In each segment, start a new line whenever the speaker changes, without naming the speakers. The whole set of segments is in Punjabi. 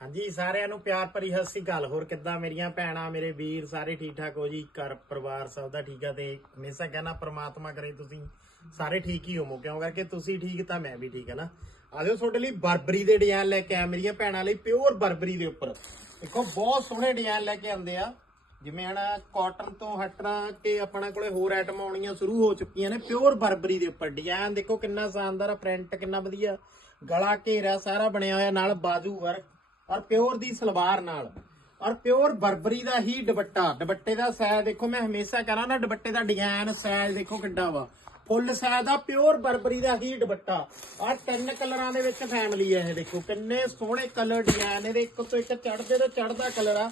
ਹਾਂਜੀ, ਸਾਰਿਆਂ ਨੂੰ ਪਿਆਰ ਭਰੀ ਸਤਿ ਸ੍ਰੀ ਅਕਾਲ। ਹੋਰ ਕਿੱਦਾਂ ਮੇਰੀਆਂ ਭੈਣਾਂ, ਮੇਰੇ ਵੀਰ, ਸਾਰੇ ਠੀਕ ਠਾਕ ਹੋ ਜੀ? ਘਰ, ਪਰਿਵਾਰ ਸਭ ਦਾ ਠੀਕ ਆ ਤੇ ਹਮੇਸ਼ਾ ਕਹਿਣਾ ਪ੍ਰਮਾਤਮਾ ਕਰੇ ਤੁਸੀਂ। ਸਾਰੇ ਠੀਕ ਹੀ ਹੋਵੋ ਕਿਉਂ ਕਰਕੇ ਤੁਸੀਂ ਠੀਕ ਤਾਂ ਮੈਂ ਵੀ ਠੀਕ ਹੈ ਨਾ। ਆਜੋ ਤੁਹਾਡੇ ਲਈ ਬਰਬਰੀ ਦੇ ਡਿਜ਼ਾਈਨ ਲੈ ਕੇ ਆ, ਮੇਰੀਆਂ ਭੈਣਾਂ ਲਈ ਪਿਓਰ ਬਰਬਰੀ ਦੇ ਉੱਪਰ। ਦੇਖੋ, ਬਹੁਤ ਸੋਹਣੇ ਡਿਜ਼ਾਈਨ ਲੈ ਕੇ ਆਉਂਦੇ ਆ। ਜਿਵੇਂ ਹਣ ਕਾਟਨ ਤੋਂ ਹਟਣਾ ਕਿ ਆਪਣਾ ਕੋਲੇ ਹੋਰ ਆਈਟਮ ਆਉਣੀਆਂ ਸ਼ੁਰੂ ਹੋ ਚੁੱਕੀਆਂ ਨੇ, ਪਿਓਰ ਬਰਬਰੀ ਦੇ ਉੱਪਰ। ਡਿਜ਼ਾਈਨ ਦੇਖੋ ਕਿੰਨਾ ਸ਼ਾਨਦਾਰ ਆ ਪ੍ਰਿੰਟ ਕਿੰਨਾ ਵਧੀਆ। ਗਲਾ ਘੇਰਾ ਸਾਰਾ ਬਣਿਆ ਹੋਇਆ, ਨਾਲ ਬਾਜੂ ਵਰਕ ਔਰ ਪਿਓਰ ਦੀ ਸਲਵਾਰ ਨਾਲ। ਔਰ ਪਿਓਰ ਬਰਬਰੀ ਦਾ ਹੀ ਦੁਪੱਟਾ। ਦੁਪੱਟੇ ਦਾ ਸਾਈਜ਼ ਦੇਖੋ, ਮੈਂ ਹਮੇਸ਼ਾ ਕਰਾਂ ਨਾ, ਦੁਪੱਟੇ ਦਾ ਡਿਜ਼ਾਈਨ ਸਾਈਜ਼ ਦੇਖੋ ਕਿੱਡਾ ਵਾ। ਫੁੱਲ ਸਾਈਜ਼ ਦਾ ਪਿਓਰ ਬਰਬਰੀ ਦਾ ਹੀ ਦੁਪੱਟਾ। ਔਰ ਤਿੰਨ ਕਲਰਾਂ ਦੇ ਵਿੱਚ ਫੈਮਿਲੀ ਹੈ ਇਹ ਦੇਖੋ। ਕਿੰਨੇ ਸੋਹਣੇ ਕਲਰ ਡਿਜ਼ਾਈਨ ਇਹਦੇ। ਇੱਕ ਤੋਂ ਇੱਕ ਚੜਦੇ ਤੋਂ ਚੜਦਾ ਕਲਰ ਆ।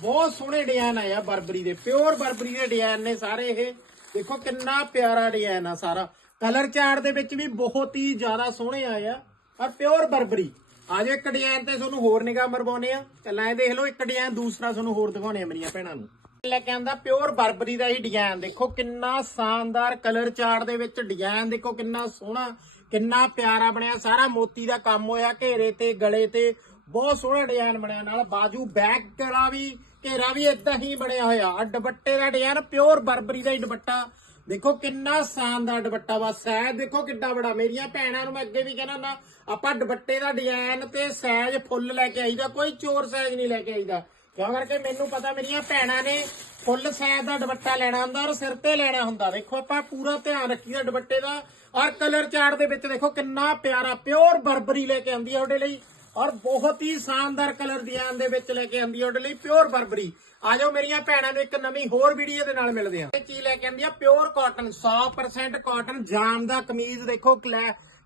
ਬਹੁਤ ਸੋਹਣੇ ਡਿਜ਼ਾਈਨ ਆਏ ਆ ਬਰਬਰੀ ਦੇ। ਪਿਓਰ ਬਰਬਰੀ ਦੇ ਡਿਜ਼ਾਈਨ ਨੇ ਸਾਰੇ ਇਹ। ਦੇਖੋ ਕਿੰਨਾ ਪਿਆਰਾ ਡਿਜ਼ਾਈਨ ਆ ਸਾਰਾ। ਕਲਰ ਚਾਰਟ ਦੇ ਵਿੱਚ ਵੀ ਬਹੁਤ ਹੀ ਜ਼ਿਆਦਾ ਸੋਹਣੇ ਆਏ ਆ। ਔਰ ਪਿਓਰ ਬਰਬਰੀ। ਆਜੋ ਇੱਕ ਡਿਜ਼ਾਈਨ ਤੇ ਤੁਹਾਨੂੰ ਹੋਰ ਨਿਗਾਹ ਮਰਵਾਉਨੇ ਆ। ਚੱਲਾਂ ਇਹ ਦੇਖ ਲਓ, ਇੱਕ ਡਿਜ਼ਾਈਨ ਦੂਸਰਾ ਤੁਹਾਨੂੰ ਹੋਰ ਦਿਖਾਉਣੇ ਆ ਮੇਰੀਆਂ ਭੈਣਾਂ ਨੂੰ। ਲੈ ਕੇ ਆਂਦਾ ਪਿਓਰ ਬਰਬਰੀ ਦਾ ਹੀ ਡਿਜ਼ਾਈਨ। ਦੇਖੋ ਕਿੰਨਾ ਸ਼ਾਨਦਾਰ ਕਲਰ ਚਾਰਟ ਦੇ ਵਿੱਚ ਡਿਜ਼ਾਈਨ। ਦੇਖੋ ਕਿੰਨਾ ਸੋਹਣਾ, ਕਿੰਨਾ ਪਿਆਰਾ ਬਣਿਆ। ਸਾਰਾ ਮੋਤੀ ਦਾ ਕੰਮ ਹੋਇਆ, ਘੇਰੇ ਤੇ, ਗਲੇ ਤੇ। ਬਹੁਤ ਸੋਹਣਾ ਡਿਜ਼ਾਈਨ ਬਣਿਆ ਨਾਲ। ਬਾਜੂ ਬੈਕ ਗਲਾ ਵੀ, ਘੇਰਾ ਵੀ ਇਦਾਂ ਹੀ ਬਣਿਆ ਹੋਇਆ। ਆ ਦੁਪੱਟੇ ਦਾ ਡਿਜ਼ਾਈਨ ਪਿਓਰ ਬਰਬਰੀ ਦਾ ਹੀ ਦੁਪੱਟਾ। ਦੇਖੋ ਕਿੰਨਾ ਸ਼ਾਨਦਾਰ ਦੁਪੱਟਾ ਵਾ ਸਾਈਜ਼ ਦੇਖੋ ਕਿੱਡਾ ਬੜਾ ਮੇਰੀਆਂ ਭੈਣਾਂ ਨੂੰ ਮੈਂ ਅੱਗੇ ਵੀ ਕਹਿਣਾ ਨਾ ਆਪਾਂ ਦੁਪੱਟੇ ਦਾ ਡਿਜ਼ਾਈਨ ਤੇ ਸਾਈਜ਼ ਫੁੱਲ ਲੈ ਕੇ ਆਈਦਾ, ਕੋਈ ਚੋਰ ਸਾਈਜ਼ ਨਹੀਂ ਲੈ ਕੇ ਆਈਦਾ। ਕਿਉਂ ਕਰਕੇ ਮੈਨੂੰ ਪਤਾ, ਮੇਰੀਆਂ ਭੈਣਾਂ ਨੇ ਫੁੱਲ ਸਾਈਜ਼ ਦਾ ਦੁਪੱਟਾ ਲੈਣਾ ਹੁੰਦਾ ਔਰ ਸਿਰ ਤੇ ਲੈਣਾ ਹੁੰਦਾ। ਦੇਖੋ ਆਪਾਂ ਪੂਰਾ ਧਿਆਨ ਰੱਖੀਦਾ ਦੁਪੱਟੇ ਦਾ, ਔਰ ਕਲਰ ਚਾਰਟ ਦੇ ਵਿੱਚ ਦੇਖੋ ਕਿੰਨਾ ਪਿਆਰਾ ਪਿਓਰ ਬਰਬਰੀ ਲੈ ਕੇ ਆਉਂਦੀ ਆ ਉਹਦੇ ਲਈ। ਔਰ ਬਹੁਤ ਹੀ ਸ਼ਾਨਦਾਰ ਕਲਰ ਡਿਜ਼ਾਈਨ ਦੇ ਵਿੱਚ ਲੈ ਕੇ ਆਂਦੀ ਉਹਦੇ ਲਈ ਪਿਓਰ ਬਰਬਰੀ। ਆ ਜਾਓ ਮੇਰੀਆਂ ਭੈਣਾਂ ਨੂੰ ਇੱਕ ਨਵੀਂ ਹੋਰ ਵੀਡੀਓ ਦੇ ਨਾਲ ਮਿਲਦੇ ਆ। ਇਹ ਚੀਜ਼ ਲੈ ਕੇ ਆਂਦੀ ਆ ਪਿਓਰ ਕਾਟਨ 100% ਕਾਟਨ, ਜਾਮ ਦਾ ਕਮੀਜ਼ ਦੇਖੋ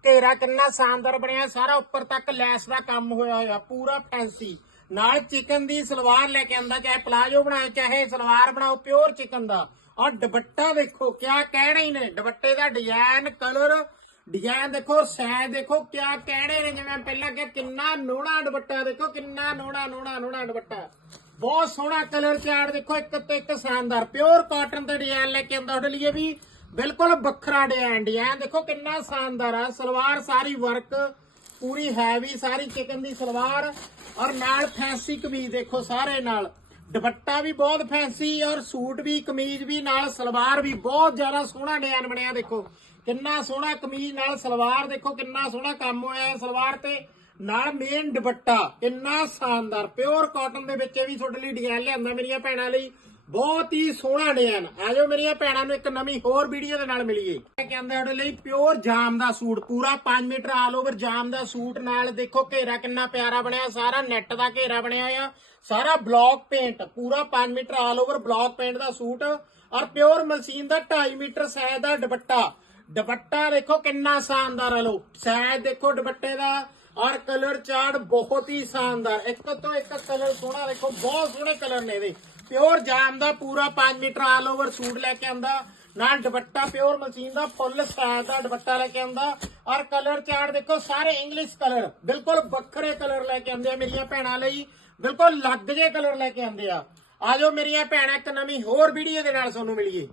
ਘੇਰਾ ਕਿੰਨਾ ਸ਼ਾਨਦਾਰ ਬਣਿਆ, ਸਾਰਾ ਉੱਪਰ ਤੱਕ ਲੈਸ ਦਾ ਕੰਮ ਹੋਇਆ ਹੋਇਆ, ਪੂਰਾ ਫੈਂਸੀ ਨਾਲ ਚਿਕਨ ਦੀ ਸਲਵਾਰ ਲੈ ਕੇ ਆਂਦਾ, ਚਾਹੇ ਪਲਾਜੋ ਬਣਾਓ ਚਾਹੇ ਸਲਵਾਰ ਬਣਾਓ, ਪਿਓਰ ਚਿਕਨ ਦਾ। ਔਰ ਦੁਪੱਟਾ ਦੇਖੋ, ਕਿਆ ਕਹਿਣਾ ਹੀ ਨੇ, ਦੁਪੱਟੇ ਦਾ ਡਿਜ਼ਾਈਨ ਕਲਰ ਡਿਜ਼ਾਈਨ ਦੇਖੋ ਸਾਈਜ਼ ਦੇਖੋ, ਕਿਆ ਕਹਿਣੇ ਨੇ ਜਿਵੇਂ ਪਹਿਲਾਂ ਕਿ ਕਿੰਨਾ ਨੋਣਾ ਦੁਪੱਟਾ ਦੇਖੋ, ਕਿੰਨਾ ਨੋਣਾ ਨੋਣਾ ਨੋਣਾ ਦੁਪੱਟਾ। ਬਹੁਤ ਸੋਹਣਾ ਕਲਰ ਚਾਰਟ ਦੇਖੋ, ਇੱਕ ਤੇ ਇੱਕ ਸ਼ਾਨਦਾਰ। ਪਿਓਰ ਕਾਟਨ ਤੇ ਡਿਜ਼ਾਈਨ ਲੈ ਕੇ ਆਂਦਾ ਉਹਦੇ ਲਈ ਵੀ। ਬਿਲਕੁਲ ਵੱਖਰਾ ਡਿਜ਼ਾਈਨ ਡਿਜ਼ਾਈਨ ਦੇਖੋ, ਕਿੰਨਾ ਸ਼ਾਨਦਾਰ ਆ। ਸਲਵਾਰ ਸਾਰੀ ਵਰਕ ਪੂਰੀ ਹੈਵੀ ਸਾਰੀ ਚਿਕਨ ਦੀ ਸਲਵਾਰ। ਔਰ ਨਾਲ ਫੈਂਸੀ ਕਮੀਜ਼ ਦੇਖੋ, ਸਾਰੇ ਨਾਲ। ਦੁਪੱਟਾ ਵੀ ਬਹੁਤ ਫੈਂਸੀ ਔਰ ਸੂਟ ਵੀ, ਕਮੀਜ਼ ਵੀ, ਨਾਲ ਸਲਵਾਰ ਵੀ ਬਹੁਤ ਜ਼ਿਆਦਾ ਸੋਹਣਾ ਡਿਜ਼ਾਈਨ ਬਣਿਆ, ਦੇਖੋ। ਕਿੰਨਾ ਸੋਹਣਾ ਕਮੀਜ਼, ਨਾਲ ਸਲਵਾਰ, ਦੇਖੋ ਕਿੰਨਾ ਸੋਹਣਾ ਕੰਮ ਹੋਇਆ ਹੈ ਸਲਵਾਰ ਤੇ। ਨਾਲ ਮੇਨ ਦੁਪੱਟਾ ਇੰਨਾ ਸ਼ਾਨਦਾਰ ਪਿਓਰ ਕਾਟਨ ਦੇ ਵਿੱਚ ਇਹ ਵੀ ਤੁਹਾਡੇ ਲਈ ਡਿਜ਼ਾਈਨ ਲਿਆਂਦਾ ਮੇਰੀਆਂ ਭੈਣਾਂ ਲਈ। ਬਹੁਤ ਹੀ ਸੋਹਣਾ ਡਿਜ਼ਾਈਨ। ਆਜੋ ਮੇਰੀਆਂ ਭੈਣਾਂ ਨੂੰ ਇੱਕ ਨਵੀਂ ਹੋਰ ਵੀਡੀਓ ਦੇ ਨਾਲ ਮਿਲੀਏ। ਇਹ ਕਹਿੰਦੇ ਲਈ ਪਿਓਰ ਜਾਮ ਦਾ ਸੂਟ, ਪੂਰਾ 5 ਮੀਟਰ ਆਲ ਓਵਰ ਜਾਮ ਦਾ ਸੂਟ ਨਾਲ ਦੇਖੋ ਘੇਰਾ ਕਿੰਨਾ ਪਿਆਰਾ ਬਣਿਆ, ਸਾਰਾ ਨੈਟ ਦਾ ਘੇਰਾ ਬਣਿਆ ਹੋਇਆ, ਸਾਰਾ ਬਲੌਕ ਪੇਂਟ ਪੂਰਾ 5 metre all over block paint ਦਾ ਸੂਟ, ਔਰ ਪਿਓਰ ਮਸ਼ੀਨ ਦਾ 2.5 ਮੀਟਰ ਸਾਇਜ਼ ਦਾ ਦੁਪੱਟਾ। ਦੁਪੱਟਾ ਦੇਖੋ ਕਿੰਨਾ ਸ਼ਾਨਦਾਰ ਹੈ ਲੋ ਸਾਇਜ ਦੇਖੋ ਦੁਪੱਟੇ ਦਾ, ਔਰ ਕਲਰ ਚਾਰਟ ਬਹੁਤ ਹੀ ਸ਼ਾਨਦਾਰ। ਇੱਕ ਤੋਂ ਇੱਕ ਕਲਰ ਸੋਹਣਾ ਦੇਖੋ, ਬਹੁਤ ਸੋਹਣੇ ਕਲਰ ਨੇ ਇਹਦੇ। ਪਿਓਰ ਜਾਮ ਦਾ ਪੂਰਾ 5 ਮੀਟਰ ਆਲ ਓਵਰ ਸੂਟ ਲੈ ਕੇ ਆਂਦਾ। ਨਾਲ ਦੁਪੱਟਾ ਪਿਓਰ ਮਸ਼ੀਨ ਦਾ ਫੁੱਲ ਸਟਾਈਲ ਦਾ ਦੁਪੱਟਾ ਲੈ ਕੇ ਆਂਦਾ। ਔਰ ਕਲਰ ਚਾਰਟ ਦੇਖੋ, ਸਾਰੇ ਇੰਗਲਿਸ਼ ਕਲਰ ਬਿਲਕੁਲ ਵੱਖਰੇ ਕਲਰ ਲੈ ਕੇ ਆਂਦੇ ਆ ਮੇਰੀਆਂ ਭੈਣਾਂ ਲਈ। ਬਿਲਕੁਲ ਲੱਗ ਜੇ ਕਲਰ ਲੈ ਕੇ ਆਂਦੇ ਆ। ਆਜੋ ਮੇਰੀਆਂ ਭੈਣਾਂ, ਇੱਕ ਨਵੀਂ ਹੋਰ ਵੀਡੀਓ ਦੇ ਨਾਲ ਤੁਹਾਨੂੰ ਮਿਲੀਏ।